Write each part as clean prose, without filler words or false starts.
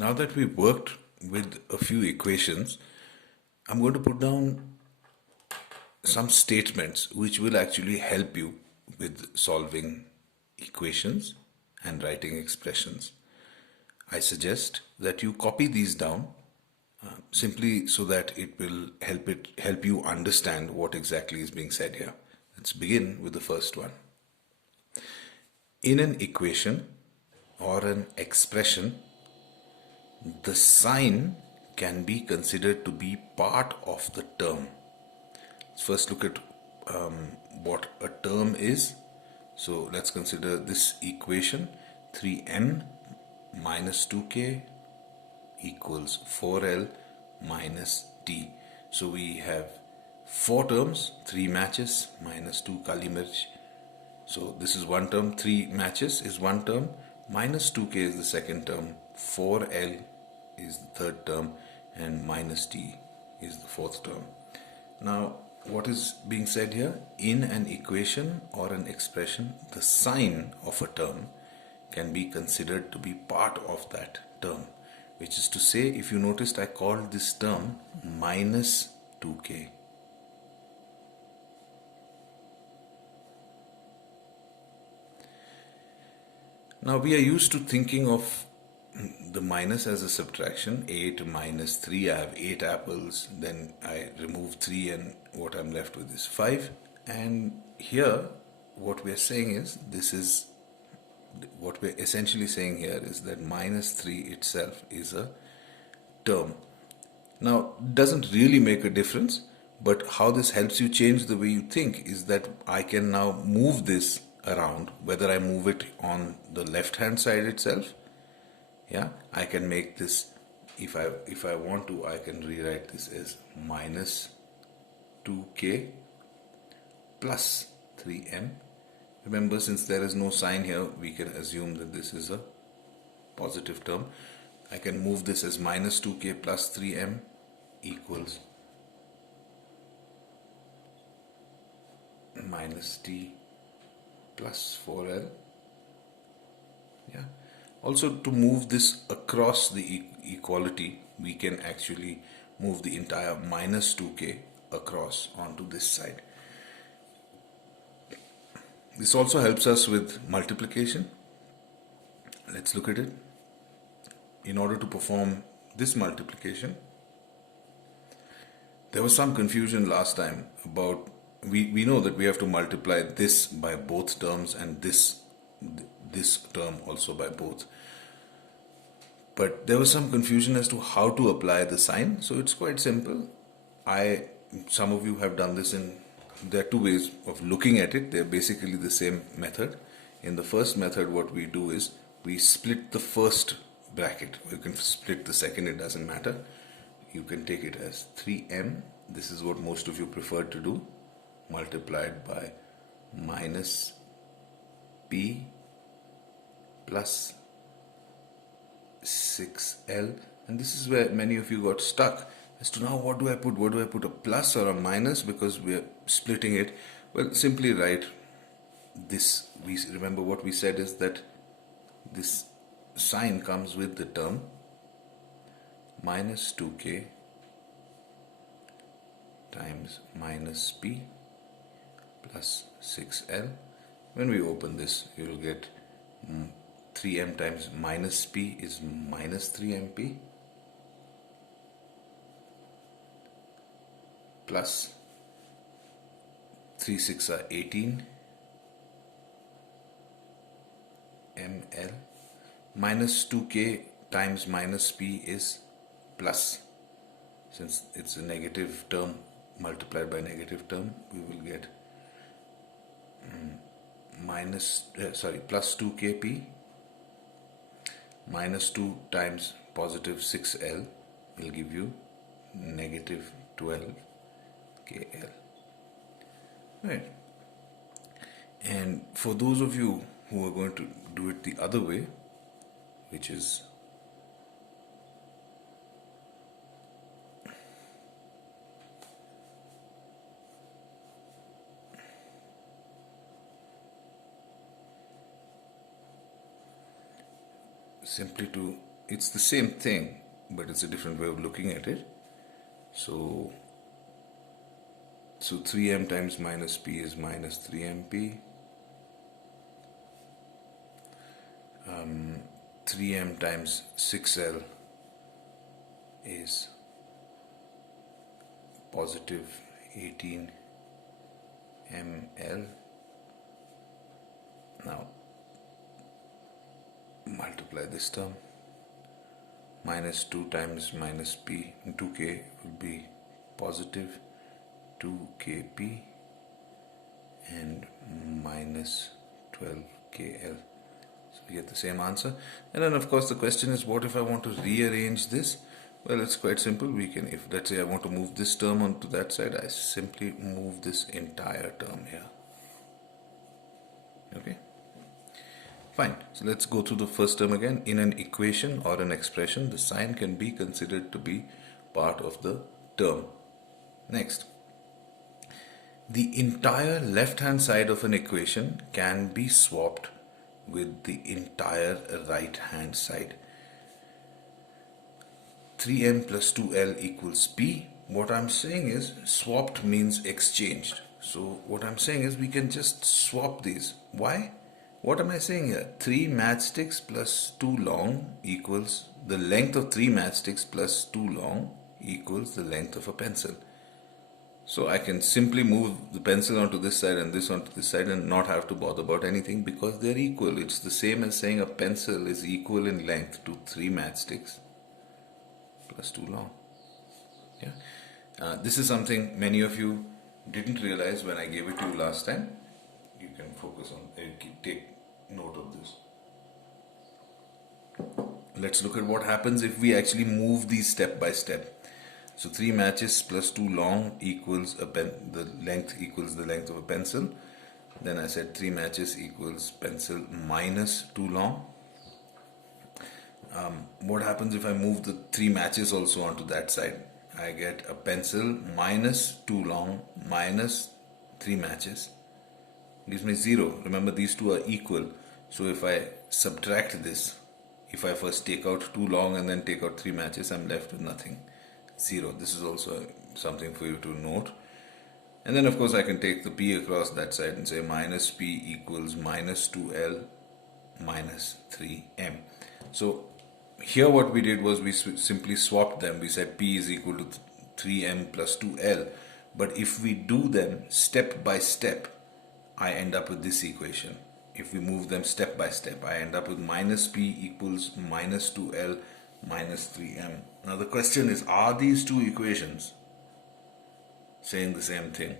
Now that we've worked with a few equations, I'm going to put down some statements which will actually help you with solving equations and writing expressions. I suggest that you copy these down simply so that it will help you understand what exactly is being said here. Let's begin with the first one. In an equation or an expression, the sign can be considered to be part of the term. Let's first look at what a term is. So let's consider this equation: 3m minus 2k equals 4l minus t. So we have four terms, 3 matches minus 2 kali mirch. So this is one term, 3 matches is one term, minus 2k is the second term, 4l is the third term, and minus t is the fourth term. Now, what is being said here? In an equation or an expression, the sign of a term can be considered to be part of that term. Which is to say, if you noticed, I called this term minus 2k. Now we are used to thinking of the minus as a subtraction. 8 minus 3, I have 8 apples, then I remove 3 and what I'm left with is 5. And here what we're saying is, what we're essentially saying here is that minus 3 itself is a term. Now, doesn't really make a difference, but how this helps you change the way you think is that I can now move this around, whether I move it on the left hand side itself. Yeah, I can make this, if I want to, I can rewrite this as minus 2k plus 3m. Remember, since there is no sign here, we can assume that this is a positive term. I can move this as minus 2k plus 3m equals minus t plus 4l. Yeah. Also, to move this across the equality, we can actually move the entire minus 2k across onto this side. This also helps us with multiplication. Let's look at it. In order to perform this multiplication, there was some confusion last time about, we know that we have to multiply this by both terms and this term also by both. But there was some confusion as to how to apply the sign. So it's quite simple. Some of you have done this there are two ways of looking at it. They're basically the same method. In the first method, what we do is we split the first bracket. You can split the second, it doesn't matter. You can take it as 3m. This is what most of you prefer to do, multiplied by minus p plus 6l. And this is where many of you got stuck as to now what do I put? What do I put, a plus or a minus, because we are splitting it? Well, simply write this. We remember what we said is that this sign comes with the term minus 2k times minus p plus 6l. When we open this, you will get 3m times minus p is minus 3mp plus 3 6 are 18 ml minus 2k times minus p is plus. Since it's a negative term multiplied by negative term, we will get plus 2kp minus 2 times positive 6l will give you negative 12kl. Right. And for those of you who are going to do it the other way, which is simply to it's the same thing, but it's a different way of looking at it. So 3m times minus p is minus 3mp. 3m times 6l is positive 18 ml. Now multiply this term. Minus 2 times minus p, 2k will be positive 2kp and minus 12kl. So we get the same answer. And then of course the question is, what if I want to rearrange this? Well, it's quite simple. We can, if let's say I want to move this term onto that side, I simply move this entire term here. Okay, fine. So let's go through the first term again. In an equation or an expression, the sign can be considered to be part of the term. Next, the entire left hand side of an equation can be swapped with the entire right hand side. 3m plus 2l equals p. What I'm saying is, swapped means exchanged. So what I'm saying is we can just swap these. Why? What am I saying here? 3 matchsticks plus 2 long equals the length of 3 matchsticks plus 2 long equals the length of a pencil. So I can simply move the pencil onto this side and this onto this side and not have to bother about anything because they're equal. It's the same as saying a pencil is equal in length to 3 matchsticks plus 2 long. Yeah. This is something many of you didn't realize when I gave it to you last time. You can focus on, take note of this. Let's look at what happens if we actually move these step by step. So 3 matches plus 2 long equals the length equals the length of a pencil. Then I said 3 matches equals pencil minus 2 long. What happens if I move the 3 matches also onto that side? I get a pencil minus 2 long minus 3 matches. Gives me 0. Remember, these two are equal. So if I subtract this, if I first take out 2 long and then take out 3 matches, I'm left with nothing. 0. This is also something for you to note. And then of course I can take the p across that side and say minus p equals minus 2l minus 3m. So here what we did was we simply swapped them. We said p is equal to 3m plus 2l. But if we do them step by step, I end up with this equation. If we move them step by step, I end up with minus p equals minus 2l minus 3m. Now the question is, are these two equations saying the same thing?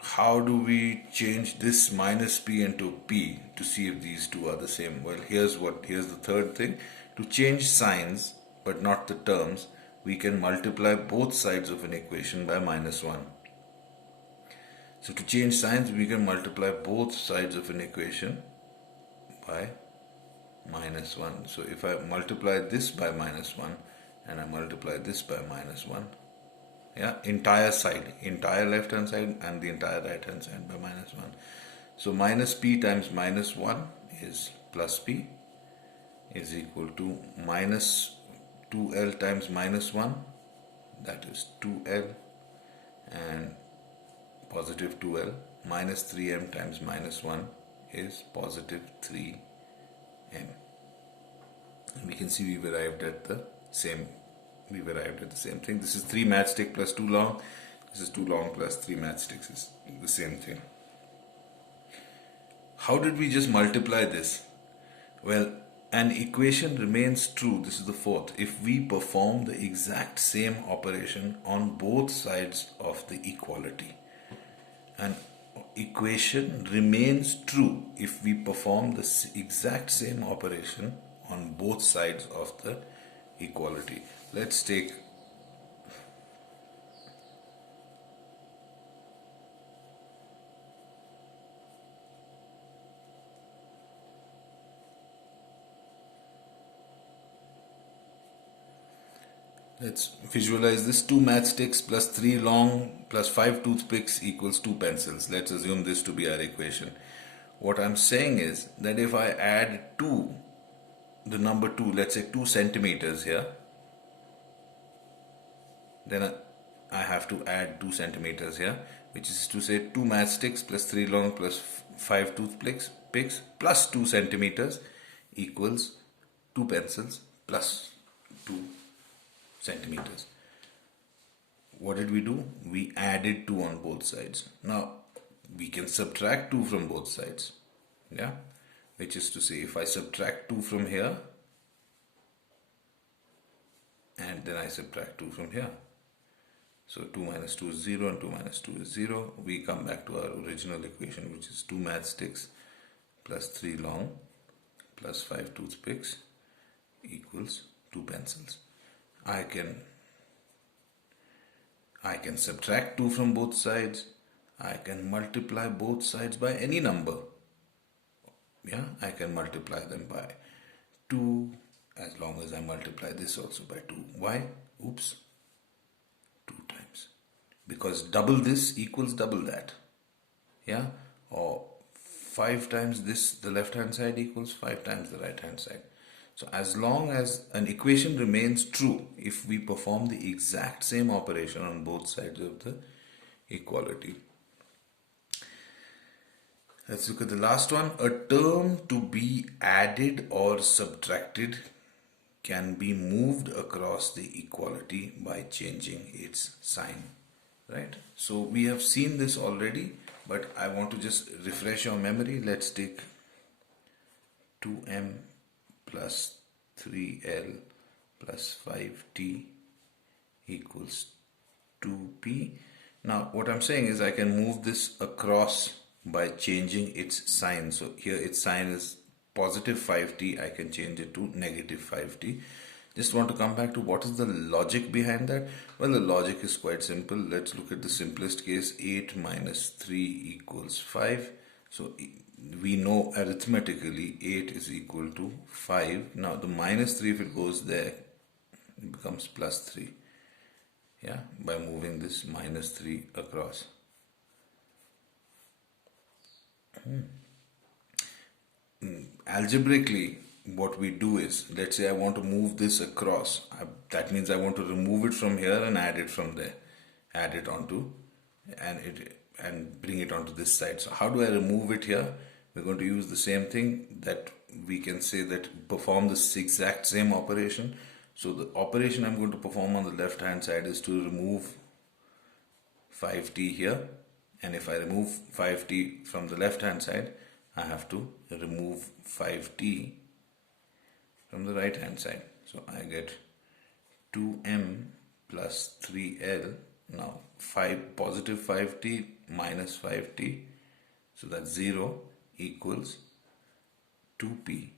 How do we change this minus p into p to see if these two are the same? Well, here's the third thing. To change signs but not the terms, we can multiply both sides of an equation by minus 1. So to change signs, we can multiply both sides of an equation by minus 1. So if I multiply this by minus 1 and I multiply this by minus 1, yeah, entire side, entire left hand side and the entire right hand side by minus 1. So minus p times minus 1 is plus p is equal to minus 2l times minus 1, that is 2l, and positive 2l minus 3m times minus 1 is positive 3m. And we can see we've arrived at the same thing. This is 3 matchstick plus 2 long. This is 2 long plus 3 matchsticks is the same thing. How did we just multiply this? Well, an equation remains true, this is the fourth, if we perform the exact same operation on both sides of the equality. An equation remains true if we perform the exact same operation on both sides of the equality. Let's take Let's visualize this. 2 matchsticks plus 3 long plus 5 toothpicks equals 2 pencils. Let's assume this to be our equation. What I'm saying is that if I add 2 the number 2, let's say 2 centimeters here, then I have to add 2 centimeters here, which is to say 2 matchsticks plus 3 long plus 5 toothpicks plus 2 centimeters equals 2 pencils plus 2 centimeters. What did we do? We added 2 on both sides. Now we can subtract 2 from both sides. Yeah, which is to say if I subtract 2 from here and then I subtract 2 from here. So 2 minus 2 is 0 and 2 minus 2 is 0. We come back to our original equation, which is 2 matchsticks plus 3 long plus 5 toothpicks equals 2 pencils. I can subtract 2 from both sides. I can multiply both sides by any number. Yeah, I can multiply them by 2 as long as I multiply this also by 2. Why? Oops. 2 times. Because double this equals double that. Yeah? Or 5 times this, the left hand side equals 5 times the right hand side. So as long as an equation remains true, if we perform the exact same operation on both sides of the equality. Let's look at the last one. A term to be added or subtracted can be moved across the equality by changing its sign. Right? So we have seen this already, but I want to just refresh your memory. Let's take 2m plus 3l plus 5t equals 2p. Now what I'm saying is I can move this across by changing its sign. So here its sign is positive 5t, I can change it to negative 5t. Just want to come back to what is the logic behind that. Well, the logic is quite simple. Let's look at the simplest case. 8 minus 3 equals 5. So we know arithmetically 8 is equal to 5. Now the minus 3, if it goes there, it becomes plus 3. Yeah, by moving this minus 3 across. Algebraically, what we do is, let's say I want to move this across. That means I want to remove it from here and add it from there. Add it onto and bring it onto this side. So how do I remove it here? We're going to use the same thing that we can say that perform this exact same operation. So the operation I'm going to perform on the left hand side is to remove 5t here. And if I remove 5t from the left hand side, I have to remove 5t from the right hand side. So I get 2m plus 3l. Now positive 5t minus 5t. So that's 0 equals 2p.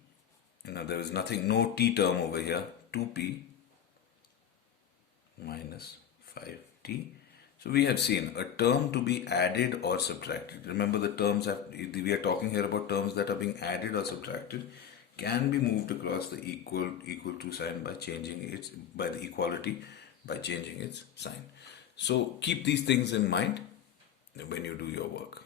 Now there is nothing, no t term over here. 2p minus 5t. So we have seen a term to be added or subtracted. Remember the terms that we are talking here about, terms that are being added or subtracted can be moved across the equal to sign by changing its, by the equality by changing its sign. So keep these things in mind when you do your work.